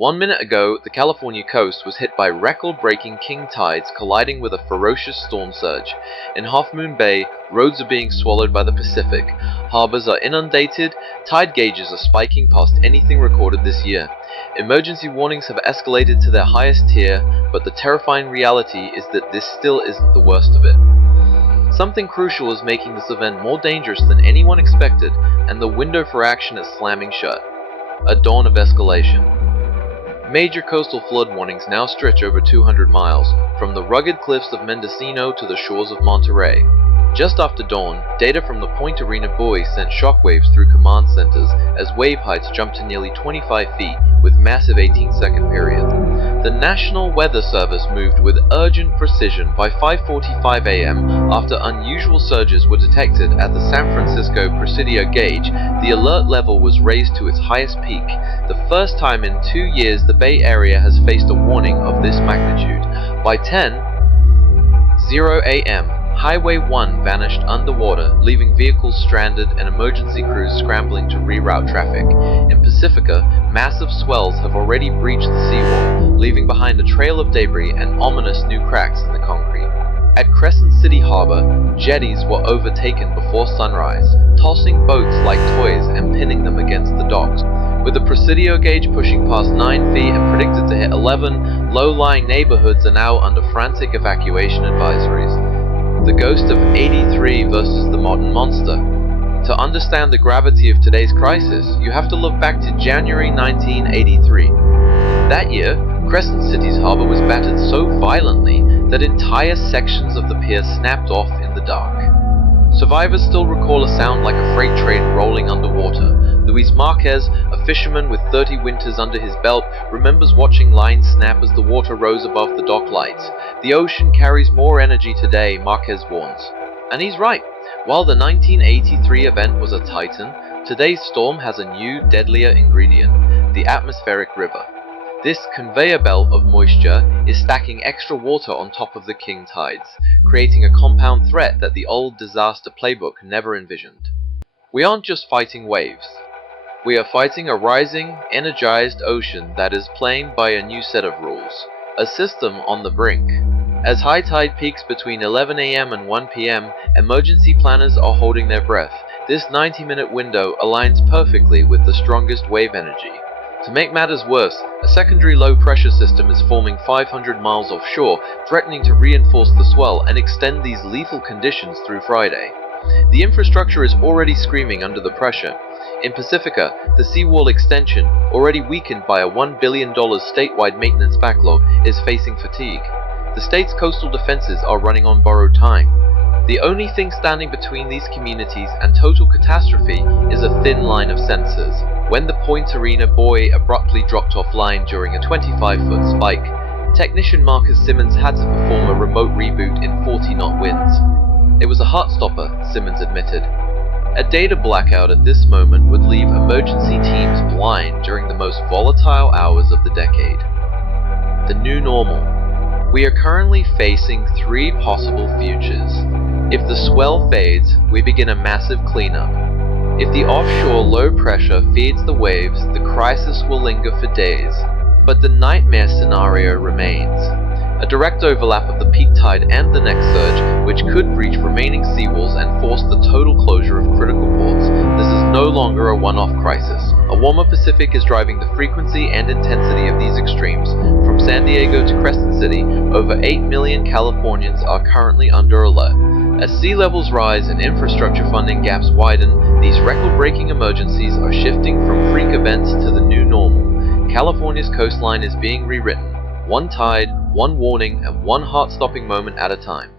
1 minute ago, the California coast was hit by record-breaking king tides colliding with a ferocious storm surge. In Half Moon Bay, roads are being swallowed by the Pacific, harbors are inundated, tide gauges are spiking past anything recorded this year. Emergency warnings have escalated to their highest tier, but the terrifying reality is that this still isn't the worst of it. Something crucial is making this event more dangerous than anyone expected, and the window for action is slamming shut. A dawn of escalation. Major coastal flood warnings now stretch over 200 miles, from the rugged cliffs of Mendocino to the shores of Monterey. Just after dawn, data from the Point Arena Buoy sent shockwaves through command centers as wave heights jumped to nearly 25 feet with massive 18-second periods. The National Weather Service moved with urgent precision by 5:45 a.m. after unusual surges were detected at the San Francisco Presidio gauge. The alert level was raised to its highest peak, the first time in 2 years the Bay Area has faced a warning of this magnitude. By 10:00 a.m., Highway 1 vanished underwater, leaving vehicles stranded and emergency crews scrambling to reroute traffic. In Pacifica, massive swells have already breached the seawall, leaving behind a trail of debris and ominous new cracks in the concrete. At Crescent City Harbor, jetties were overtaken before sunrise, tossing boats like toys and pinning them against the docks. With the Presidio gauge pushing past 9 feet and predicted to hit 11, low-lying neighborhoods are now under frantic evacuation advisories. The ghost of '83 versus the modern monster. To understand the gravity of today's crisis, you have to look back to January 1983. That year, Crescent City's harbor was battered so violently that entire sections of the pier snapped off in the dark. Survivors still recall a sound like a freight train rolling underwater. Luis Marquez, a fisherman with 30 winters under his belt, remembers watching lines snap as the water rose above the dock lights. The ocean carries more energy today, Marquez warns. And he's right. While the 1983 event was a titan, today's storm has a new, deadlier ingredient: the atmospheric river. This conveyor belt of moisture is stacking extra water on top of the king tides, creating a compound threat that the old disaster playbook never envisioned. We aren't just fighting waves. We are fighting a rising, energized ocean that is playing by a new set of rules, a system on the brink. As high tide peaks between 11 a.m. and 1 p.m., emergency planners are holding their breath. This 90-minute window aligns perfectly with the strongest wave energy. To make matters worse, a secondary low-pressure system is forming 500 miles offshore, threatening to reinforce the swell and extend these lethal conditions through Friday. The infrastructure is already screaming under the pressure. In Pacifica, the seawall extension, already weakened by a $1 billion statewide maintenance backlog, is facing fatigue. The state's coastal defenses are running on borrowed time. The only thing standing between these communities and total catastrophe is a thin line of sensors. When the Point Arena Buoy abruptly dropped offline during a 25-foot spike, technician Marcus Simmons had to perform a remote reboot in 40-knot winds. It was a heart-stopper, Simmons admitted. A data blackout at this moment would leave emergency teams blind during the most volatile hours of the decade. The new normal. We are currently facing 3 possible futures. If the swell fades, we begin a massive cleanup. If the offshore low pressure feeds the waves, the crisis will linger for days. But the nightmare scenario remains. A direct overlap of the peak tide and the next surge, which could breach remaining seawalls and force the total closure of critical ports. This is no longer a one-off crisis. A warmer Pacific is driving the frequency and intensity of these extremes. From San Diego to Crescent City, over 8 million Californians are currently under alert. As sea levels rise and infrastructure funding gaps widen, these record-breaking emergencies are shifting from freak events to the new normal. California's coastline is being rewritten. One tide, one warning, and one heart-stopping moment at a time.